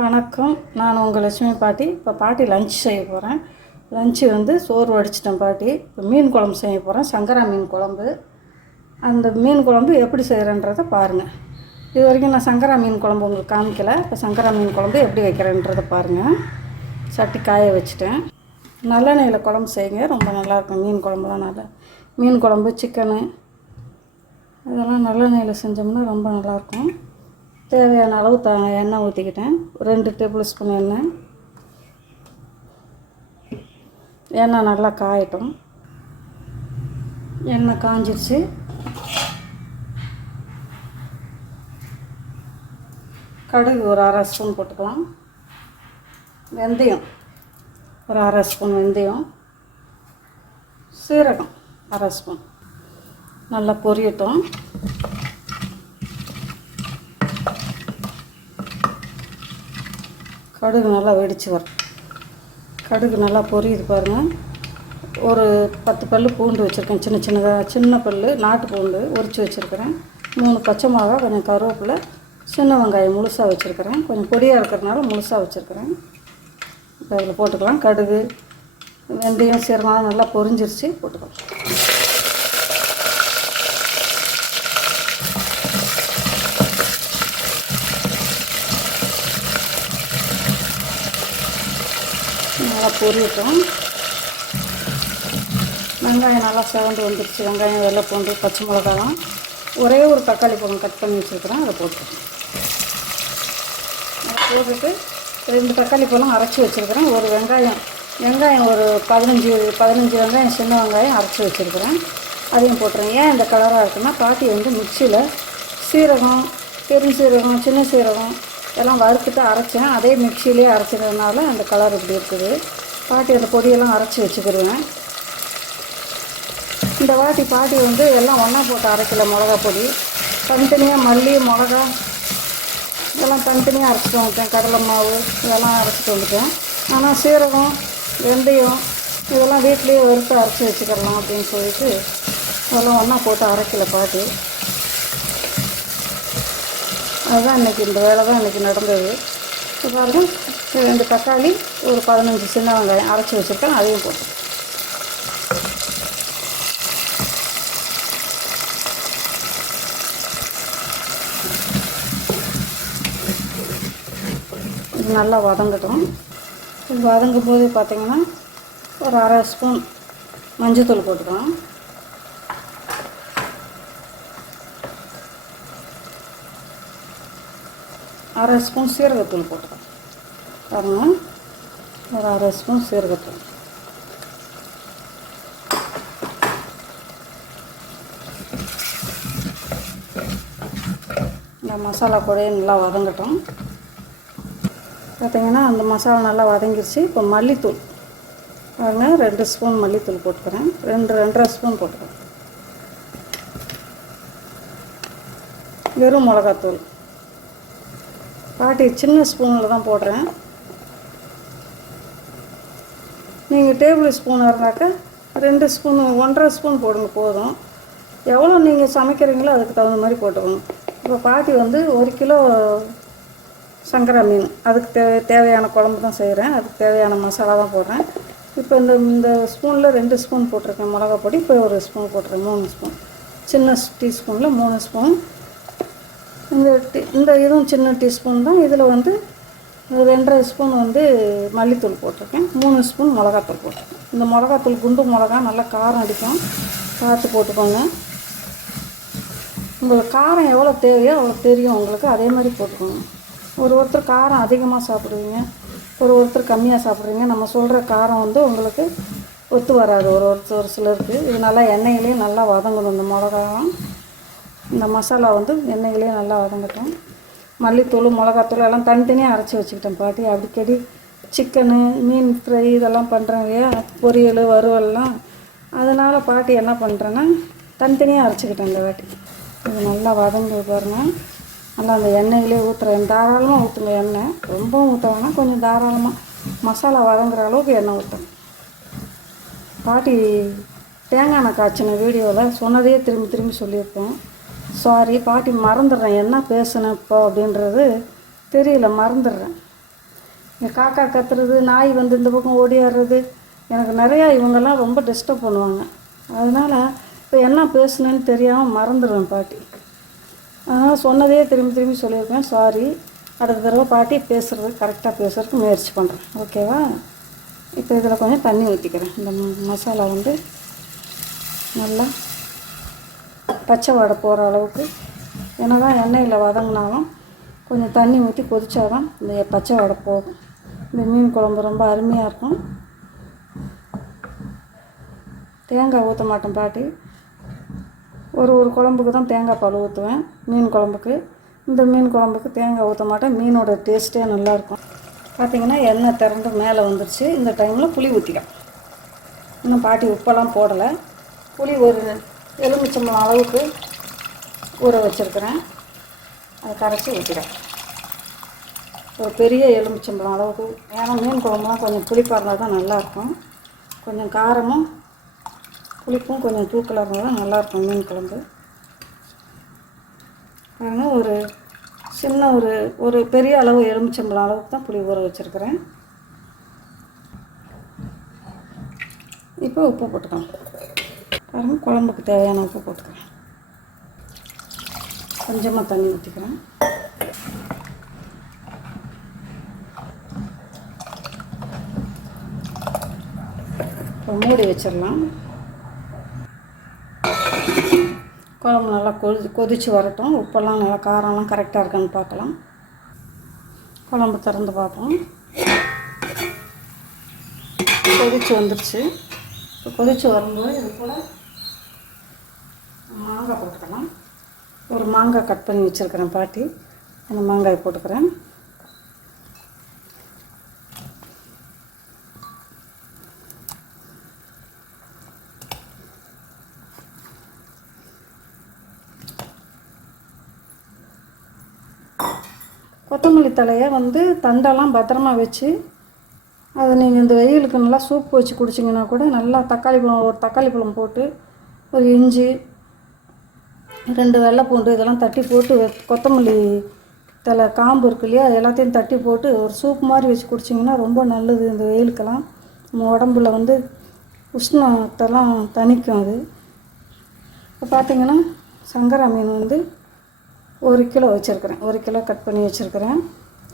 வணக்கம். நான் உங்கள் லட்சுமி பாட்டி. இப்போ பாட்டி லஞ்ச் செய்ய போகிறேன் லஞ்சு வந்து சோறு வடிச்சிட்டேன் பாட்டி. இப்போ மீன் குழம்பு செய்ய போகிறேன் சங்கரா மீன் குழம்பு. அந்த மீன் குழம்பு எப்படி செய்கிறேன்றதை பாருங்கள் இது வரைக்கும் நான் சங்கரா மீன் குழம்பு உங்களுக்கு காமிக்கலை. இப்போ சங்கரா மீன் குழம்பு எப்படி வைக்கிறேன்றதை பாருங்கள் சட்டி காய வச்சுட்டேன். நல்லெண்ணெயில் குழம்பு செய்யுங்க. ரொம்ப நல்லாயிருக்கும் மீன் குழம்புலாம் நல்லா மீன் குழம்பு சிக்கனு இதெல்லாம் நல்லெண்ணெயில் செஞ்சோம்னா ரொம்ப நல்லாயிருக்கும் தேவையான அளவு த எண்ணெய் ஊற்றிக்கிட்டேன் ரெண்டு டேபிள் ஸ்பூன் எண்ணெய். எண்ணெய் நல்லா காயட்டும். எண்ணெய் காஞ்சிருச்சு. கடுகு ஒரு அரை ஸ்பூன் போட்டுக்கலாம். வெந்தயம் ஒரு அரை ஸ்பூன் வெந்தயம். சீரகம் அரை ஸ்பூன். நல்லா பொரியட்டும். கடுகு நல்லா வெடிச்சு வரும் கடுகு நல்லா பொரியுது பாருங்கள் ஒரு பத்து பல் பூண்டு வச்சுருக்கேன். சின்ன சின்னதாக சின்ன பல் நாட்டு பூண்டு உரித்து வச்சுருக்கிறேன். மூணு பச்சை மிளகா கொஞ்சம் கருவேப்பிலை சின்ன வெங்காயம் முழுசாக வச்சுருக்கிறேன். கொஞ்சம் பொடியாக இருக்கிறதுனால முழுசாக வச்சுருக்கிறேன். இப்போ அதில் போட்டுக்கலாம். கடுகு வெந்தயம் சீரகம் நல்லா பொரிஞ்சிருச்சு போட்டுக்கலாம். நல்லா பொரியட்டும். வெங்காயம் நல்லா செவந்து வந்துருச்சு. வெங்காயம் வெள்ளை பூண்டு பச்சை மிளகாலாம். ஒரே ஒரு தக்காளி பழம் கட் பண்ணி வச்சுருக்கிறேன். அதை போட்டுருக்கேன் அதை போட்டுட்டு ரெண்டு தக்காளி பழம் அரைச்சி வச்சுருக்கிறேன். ஒரு வெங்காயம் வெங்காயம் ஒரு பதினஞ்சு பதினஞ்சு வெங்காயம் சின்ன வெங்காயம் அரைச்சி வச்சுருக்கிறேன். அதையும் போட்டுறேன். ஏன் இந்த கலராக இருக்குன்னா பாட்டி வந்து மிக்சியில் சீரகம் பெருஞ்சீரகம் சின்ன சீரகம் எல்லாம் வறுத்துட்டு அரைச்சேன். அதே மிக்சிலே அரைச்சதுனால அந்த கலர் இப்படி இருக்குது. பாட்டி அந்த பொடியெல்லாம் அரைச்சி வச்சுக்கிடுவேன் இந்த வாட்டி பாட்டி வந்து எல்லாம் ஒன்றா போட்டு அரைக்கல மிளகா பொடி. தனித்தனியாக மல்லி மிளகா இதெல்லாம் தனித்தனியாக அரைச்சிட்டு வந்துட்டேன். கடலை மாவு இதெல்லாம் அரைச்சிட்டு வந்துட்டேன். ஆனால் சீரகம் வெந்தயம் இதெல்லாம் வீட்லேயே வறுத்து அரைச்சி வச்சுக்கிடலாம் அப்படின்னு சொல்லிட்டு இதெல்லாம் ஒன்றா போட்டு அரைக்கல பாட்டி. அதுதான் இன்றைக்கி இந்த வேலை தான் இன்றைக்கி நடந்தது. இப்போ பாருங்கள் ரெண்டு தக்காளி ஒரு பதினஞ்சு சின்ன வெங்காயம் அரைச்சி வச்சுருக்கேன் அதையும் போட்டு இது நல்லா வதங்கட்டும். வதங்கும் போது பார்த்திங்கன்னா ஒரு அரை ஸ்பூன் மஞ்சள்தூள் போட்டுக்கலாம். அரை ஸ்பூன் சீரகத்தூள் போட்டுக்கலாம் பாருங்க ஒரு அரை ஸ்பூன் சீரகத்தூள் இந்த மசாலா கூட நல்லா வதங்கட்டும் பார்த்தீங்கன்னா அந்த மசாலா நல்லா வதங்கிருச்சு இப்போ மல்லித்தூள் பாருங்க ரெண்டு ஸ்பூன் மல்லித்தூள் போட்டுக்கிறேன் ரெண்டு ரெண்டரை ஸ்பூன் போட்டுக்கிறேன் வெறும் மிளகாத்தூள் பாட்டி சின்ன ஸ்பூனில் தான் போடுறேன். நீங்கள் டேபிள் ஸ்பூன் இருந்தாக்கா ரெண்டு ஸ்பூன் ஒன்றரை ஸ்பூன் போடுங்க போதும். எவ்வளோ நீங்கள் சமைக்கிறீங்களோ அதுக்கு தகுந்த மாதிரி போட்டுக்கணும். இப்போ பாட்டி வந்து ஒரு கிலோ சங்கரா மீன். அதுக்கு தே தேவையான குழம்பு தான் செய்கிறேன். அதுக்கு தேவையான மசாலா தான் போடுறேன். இப்போ இந்த இந்த ஸ்பூனில் ரெண்டு ஸ்பூன் போட்டிருக்கேன். மிளகா பொடி இப்போ ஒரு ஸ்பூன் போட்டிருக்கேன். மூணு ஸ்பூன். சின்ன டீஸ்பூனில் மூணு ஸ்பூன். இந்த டி இந்த இதுவும் சின்ன டீஸ்பூன் தான். இதில் வந்து ரெண்டரை ஸ்பூன் வந்து மல்லித்தூள் போட்டிருக்கேன். மூணு ஸ்பூன் மிளகாத்தூள் போட்டிருக்கேன். இந்த மிளகாத்தூள் குண்டு மிளகா நல்லா காரம் அடிக்கும். பார்த்து போட்டுக்கோங்க. உங்களுக்கு காரம் எவ்வளோ தேவையோ அவ்வளோ தெரியும் உங்களுக்கு. அதே மாதிரி போட்டுக்கோங்க. ஒரு ஒருத்தர் காரம் அதிகமாக சாப்பிடுவீங்க. ஒரு ஒருத்தர் கம்மியாக சாப்பிட்றீங்க. நம்ம சொல்கிற காரம் வந்து உங்களுக்கு ஒத்து வராது. ஒரு ஒருத்தர் ஒரு சிலருக்கு. இது நல்லா எண்ணெயிலையும் நல்லா வதங்கணும் இந்த மிளகாவும் இந்த மசாலா வந்து எண்ணெயிலேயே நல்லா வதங்கட்டும். மல்லித்தூள் மிளகாத்தூள் எல்லாம் தனித்தனியாக அரைச்சி வச்சுக்கிட்டேன் பாட்டி. அடிக்கடி சிக்கனு மீன் ஃப்ரை இதெல்லாம் பண்ணுறேன் இல்லையா? பொரியல் வறுவல்லாம். அதனால் பாட்டி என்ன பண்ணுறேன்னா தனித்தனியாக அரைச்சிக்கிட்டேன் இந்த வாட்டி. இது நல்லா வதங்கி பாருங்கள் நல்லா அந்த எண்ணெயிலே ஊற்றுறேன் தாராளமாக ஊற்றுங்க எண்ணெய். ரொம்பவும் ஊற்ற வேணாம். கொஞ்சம் தாராளமாக மசாலா வதங்குற அளவுக்கு எண்ணெய் ஊற்றணும் பாட்டி தேங்காய் எண்ணெய் காய்ச்சின வீடியோவில் சொன்னதையே திரும்பி திரும்பி சொல்லியிருப்பேன் சாரி பாட்டி மறந்துடுறேன். என்ன பேசுனேன் இப்போ அப்படின்றது தெரியல மறந்துடுறேன். என் காக்கா கத்துறது நாய் வந்து இந்த பக்கம் ஓடியாடுறது எனக்கு நிறையா இவங்கெல்லாம் ரொம்ப டிஸ்டர்ப் பண்ணுவாங்க. அதனால் இப்போ என்ன பேசுனேன்னு தெரியாமல் மறந்துடுவேன் பாட்டி. அதனால் சொன்னதே திரும்பி திரும்பி சொல்லியிருக்கேன். சாரி அடுத்த தடவை பாட்டி பேசுகிறது கரெக்டாக பேசுகிறதுக்கு முயற்சி பண்ணுறேன் ஓகேவா இப்போ இதில் கொஞ்சம் தண்ணி ஊற்றிக்கிறேன் இந்த ம- மசாலா வந்து நல்லா பச்சை வாடை போகிற அளவுக்கு. என்ன தான் எண்ணெயில் வதங்கினாலும் கொஞ்சம் தண்ணி ஊற்றி கொதிச்சாதான் இந்த பச்சை வாடை போகும். இந்த மீன் குழம்பு ரொம்ப அருமையாக இருக்கும். தேங்காய் ஊற்ற மாட்டேன் பாட்டி. ஒரு ஒரு குழம்புக்கு தான் தேங்காய் பால் ஊற்றுவேன் மீன் குழம்புக்கு. இந்த மீன் குழம்புக்கு தேங்காய் ஊற்ற மாட்டேன் மீனோட டேஸ்ட்டே நல்லாயிருக்கும் பார்த்திங்கன்னா எண்ணெய் திறந்து மேலே வந்துருச்சு. இந்த டைமில் புளி ஊற்றிக்கலாம் இன்னும் பாட்டி உப்பெல்லாம் போடலை. புளி ஒரு எலுமிச்சம்பழம் அளவுக்கு ஊற வச்சுருக்கிறேன். அதை கரைச்சி ஊற்றிக்கிறேன் ஒரு பெரிய எலுமிச்சம்பழம் அளவுக்கு ஏன்னா மீன் குழம்புலாம் கொஞ்சம் புளிப்பாக இருந்தால் தான் நல்லாயிருக்கும். கொஞ்சம் காரமும் புளிப்பும் கொஞ்சம் தூக்கலாக இருந்தால் தான் நல்லாயிருக்கும் மீன் குழம்பு. பாருங்க ஒரு சின்ன ஒரு ஒரு பெரிய அளவு எலுமிச்சம்பழம் அளவுக்கு தான் புளி ஊற வச்சுருக்கிறேன். இப்போ உப்பு போட்டுக்கலாம். பாருங்க குழம்புக்கு தேவையான உப்பு போட்டுக்கிறேன் கொஞ்சமாக தண்ணி ஊற்றிக்கிறேன் இப்போ மூடி வச்சிடலாம். குழம்பு நல்லா கொதி கொதித்து வரட்டும். உப்பெல்லாம் நல்லா காரம்லாம் கரெக்டாக இருக்கான்னு பார்க்கலாம். குழம்பு திறந்து பார்ப்போம் கொதித்து வந்துருச்சு. இப்போ கொதித்து வரும்போது இது போல் மாங்காய் போட்டுக்கலாம். ஒரு மாங்காய் கட் பண்ணி வச்சுருக்கிறேன் பாட்டி. அந்த மாங்காய் போட்டுக்கிறேன். கொத்தமல்லி தலையை வந்து தண்டெல்லாம் பத்திரமா வச்சு அதை நீங்கள் இந்த வெயிலுக்கு நல்லா சூப் வச்சு குடிச்சிங்கன்னா கூட நல்லா தக்காளி பழம் ஒரு தக்காளி பழம் போட்டு ஒரு இஞ்சி ரெண்டு வெள்ளை பூண்டு இதெல்லாம் தட்டி போட்டு கொத்தமல்லி தலை காம்பு இருக்கு இல்லையா அது எல்லாத்தையும் தட்டி போட்டு ஒரு சூப் மாதிரி வச்சு குடிச்சிங்கன்னா ரொம்ப நல்லது இந்த வெயிலுக்கெல்லாம். நம்ம உடம்புல வந்து உஷ்ணத்தெல்லாம் தணிக்கும் அது. இப்போ பார்த்தீங்கன்னா சங்கரா மீன் வந்து ஒரு கிலோ வச்சுருக்கிறேன். ஒரு கிலோ கட் பண்ணி வச்சுருக்கிறேன்.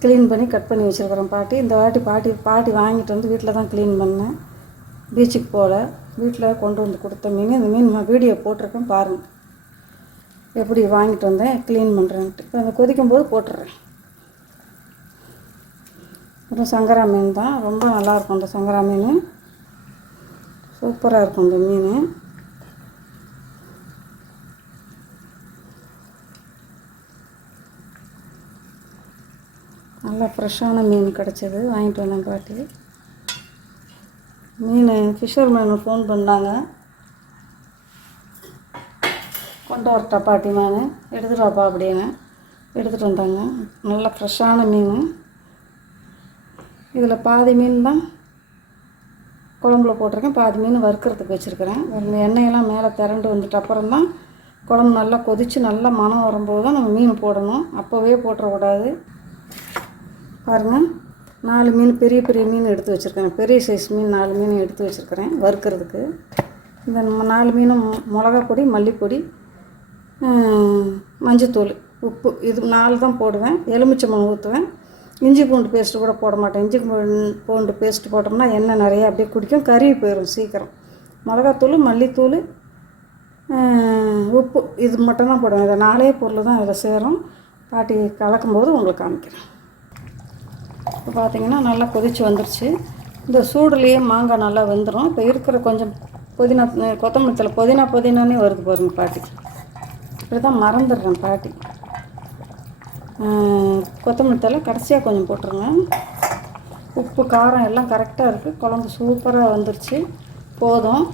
க்ளீன் பண்ணி கட் பண்ணி வச்சுருக்கிறேன் பாட்டி. இந்த வாட்டி பாட்டி பாட்டி வாங்கிட்டு வந்து வீட்டில் தான் க்ளீன் பண்ணேன். பீச்சுக்கு போகல. வீட்டில் கொண்டு வந்து கொடுத்த மீன். இந்த மீன் நான் வீடியோ போட்டிருக்கேன் பாருங்கள் எப்படி வாங்கிட்டு வந்தேன் க்ளீன் பண்ணுறேன்ட்டு இப்போ அந்த கொதிக்கும் போது போட்டுடுறேன் அப்புறம் சங்கரா மீன் தான். ரொம்ப நல்லாயிருக்கும் இந்த சங்கரா மீன். சூப்பராக இருக்கும் இந்த மீன். நல்லா ஃப்ரெஷ்ஷான மீன் கிடச்சிது. வாங்கிட்டு வந்தேன் காட்டி. மீன் ஃபிஷர்மேன் ஃபோன் பண்ணாங்க. கொண்டு வரட்டா பாட்டி மீன் எடுத்துகிட்டு வாப்பா அப்படின்னு எடுத்துகிட்டு வந்தாங்க நல்லா ஃப்ரெஷ்ஷான மீன். இதில் பாதி மீன் தான் குழம்புல போட்டிருக்கேன். பாதி மீன் வறுக்கிறதுக்கு வச்சுருக்கிறேன். இந்த எண்ணெயெல்லாம் மேலே திரண்டு வந்துட்டு அப்புறம் தான் குழம்பு நல்லா கொதித்து நல்லா மனம் வரும்போது தான் நம்ம மீன் போடணும். அப்போவே போட்டுறக்கூடாது பாருங்கள் நாலு மீன் பெரிய பெரிய மீன் எடுத்து வச்சுருக்கேன். பெரிய சைஸ் மீன் நாலு மீன் எடுத்து வச்சுருக்கிறேன் வறுக்கிறதுக்கு. இந்த நாலு மீனும் மிளகா பொடி மல்லிப்பொடி மஞ்சத்தூள் உப்பு இது நாலு தான் போடுவேன். எலுமிச்சம்பழம் ஊற்றுவேன் இஞ்சி பூண்டு பேஸ்ட்டு கூட போட மாட்டேன். இஞ்சி பூண்டு- பூண்டு பேஸ்ட்டு போட்டோம்னா எண்ணெய் நிறைய அப்படியே குடிக்கும். கறி போயிடும் சீக்கிரம். மிளகாத்தூள் மல்லித்தூள் உப்பு இது மட்டும்தான் போடுவேன். இதை நாலே பொருள் தான் இதில் சேரும். பாட்டி கலக்கும்போது உங்களுக்கு காமிக்கிறேன். இப்போ பார்த்தீங்கன்னா நல்லா கொதிச்சு வந்துருச்சு. இந்த சூடுலேயே மாங்காய் நல்லா வெந்துடும் இப்போ இருக்கிற கொஞ்சம் புதினா கொத்தமல்லி தழை புதினா புதினானே வருது பாருங்க பாட்டி. இப்படி தான் மறந்துடுறேன் பாட்டி. கொத்தமல்லி தழை கடைசியாக கொஞ்சம் போட்டுருங்க. உப்பு காரம் எல்லாம் கரெக்டாக இருக்குது குழம்பு சூப்பராக வந்துருச்சு. போதும்.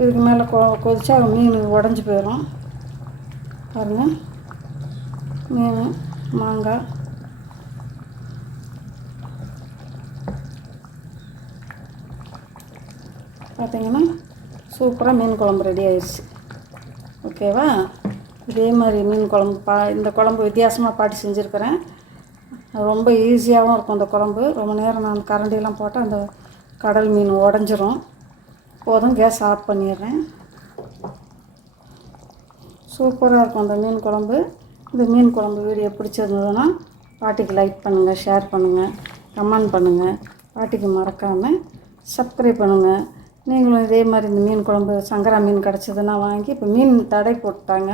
இதுக்கு மேலே கொ கொதிச்சா மீன் உடஞ்சி போயிடும் பாருங்கள் மீன் மாங்காய். பார்த்தீங்கன்னா சூப்பராக மீன் குழம்பு ரெடி ஆயிடுச்சு ஓகேவா இதே மாதிரி மீன் குழம்பு பா இந்த குழம்பு வித்தியாசமாக பாட்டி செஞ்சுருக்கிறேன். ரொம்ப ஈஸியாகவும் இருக்கும் அந்த குழம்பு. ரொம்ப நேரம் நான் கரண்டியெலாம் போட்டால் அந்த கடல் மீன் உடஞ்சிரும். போதும் கேஸ் ஆஃப் பண்ணிடுறேன். சூப்பராக இருக்கும் அந்த மீன் குழம்பு. இந்த மீன் குழம்பு வீடியோ பிடிச்சிருந்ததுன்னா பாட்டிக்கு லைக் பண்ணுங்கள் ஷேர் பண்ணுங்கள் கமெண்ட் பண்ணுங்கள் பாட்டிக்கு மறக்காமல் சப்ஸ்கிரைப் பண்ணுங்கள் நீங்களும் இதே மாதிரி இந்த மீன் குழம்பு சங்கரா மீன் கிடச்சதுன்னா வாங்கி இப்போ மீன் தடை போட்டாங்க.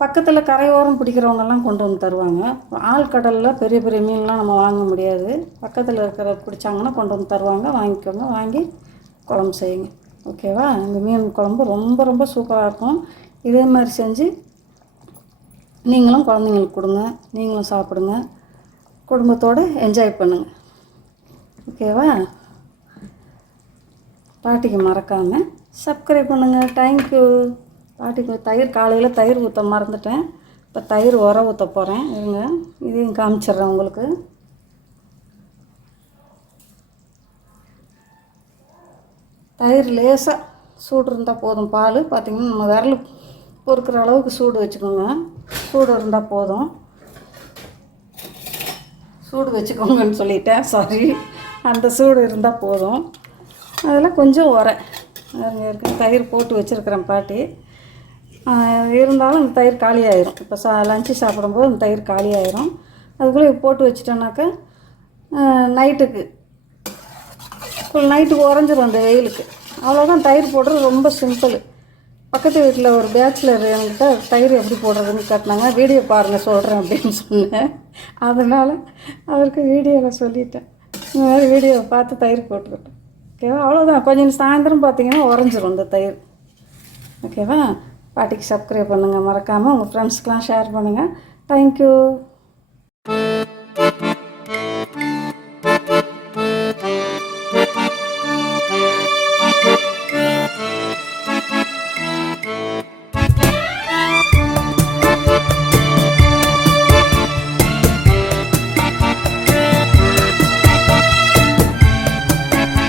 பக்கத்தில் கரையோரம் பிடிக்கிறவங்கெல்லாம் கொண்டு வந்து தருவாங்க. ஆழ்கடலில் பெரிய பெரிய மீன்லாம் நம்ம வாங்க முடியாது. பக்கத்தில் இருக்கிற பிடிச்சாங்கன்னா கொண்டு வந்து தருவாங்க. வாங்கிக்கோங்க. வாங்கி குழம்பு செய்யுங்க. ஓகேவா இந்த மீன் குழம்பு ரொம்ப ரொம்ப சூப்பராக இருக்கும். இதே மாதிரி செஞ்சு நீங்களும் குழந்தைங்களுக்கு கொடுங்க. நீங்களும் சாப்பிடுங்க. குடும்பத்தோடு என்ஜாய் பண்ணுங்கள் ஓகேவா பாட்டிக்கு மறக்காமல் சப்ஸ்கிரைப் பண்ணுங்கள் தேங்க்யூ பாட்டிக்கு தயிர் காலையில் தயிர் ஊற்ற மறந்துட்டேன். இப்போ தயிர் உர ஊற்ற போகிறேன் இருங்க இதையும் காமிச்சிடுறேன் உங்களுக்கு. தயிர் லேசாக சூடு இருந்தால் போதும். பால் பார்த்திங்கன்னா நம்ம விரல் பொறுக்கிற அளவுக்கு சூடு வச்சுக்கோங்க. சூடு இருந்தால் போதும். சூடு வச்சுக்கோங்கன்னு சொல்லிட்டேன். சாரி அந்த சூடு இருந்தால் போதும். அதில் கொஞ்சம் உரை. இருக்க. தயிர் போட்டு வச்சுருக்கிறேன் பாட்டி. இருந்தாலும் அந்த தயிர் காலியாயிரும். இப்போ சா லஞ்சு சாப்பிடும்போது அந்த தயிர் காலியாயிரும். அதுக்குள்ளே போட்டு வச்சிட்டோன்னாக்கா நைட்டுக்கு ஃபுல் நைட்டுக்கு உறைஞ்சிரும் அந்த வெயிலுக்கு. அவ்வளோதான் தயிர் போடுறது ரொம்ப சிம்பிள் பக்கத்து வீட்டில் ஒரு பேச்சுலர் என்கிட்ட தயிர் எப்படி போடுறதுன்னு காட்டினாங்க வீடியோ பாருங்கள் சொல்கிறேன் அப்படின்னு சொன்னேன். அதனால் அவருக்கு வீடியோவில் சொல்லிட்டேன். இந்த மாதிரி வீடியோவை பார்த்து தயிர் போட்டுக்கிட்டேன். ஓகேவா? அவ்வளோதான் கொஞ்சம் சாயந்தரம் பார்த்தீங்கன்னா உறைஞ்சிரும் இந்த தயிர். ஓகேவா? பாட்டிக்கு சப்ஸ்கிரைப் பண்ணுங்கள் மறக்காமல் உங்கள் ஃப்ரெண்ட்ஸ்க்கெலாம் ஷேர் பண்ணுங்கள் தேங்க்யூ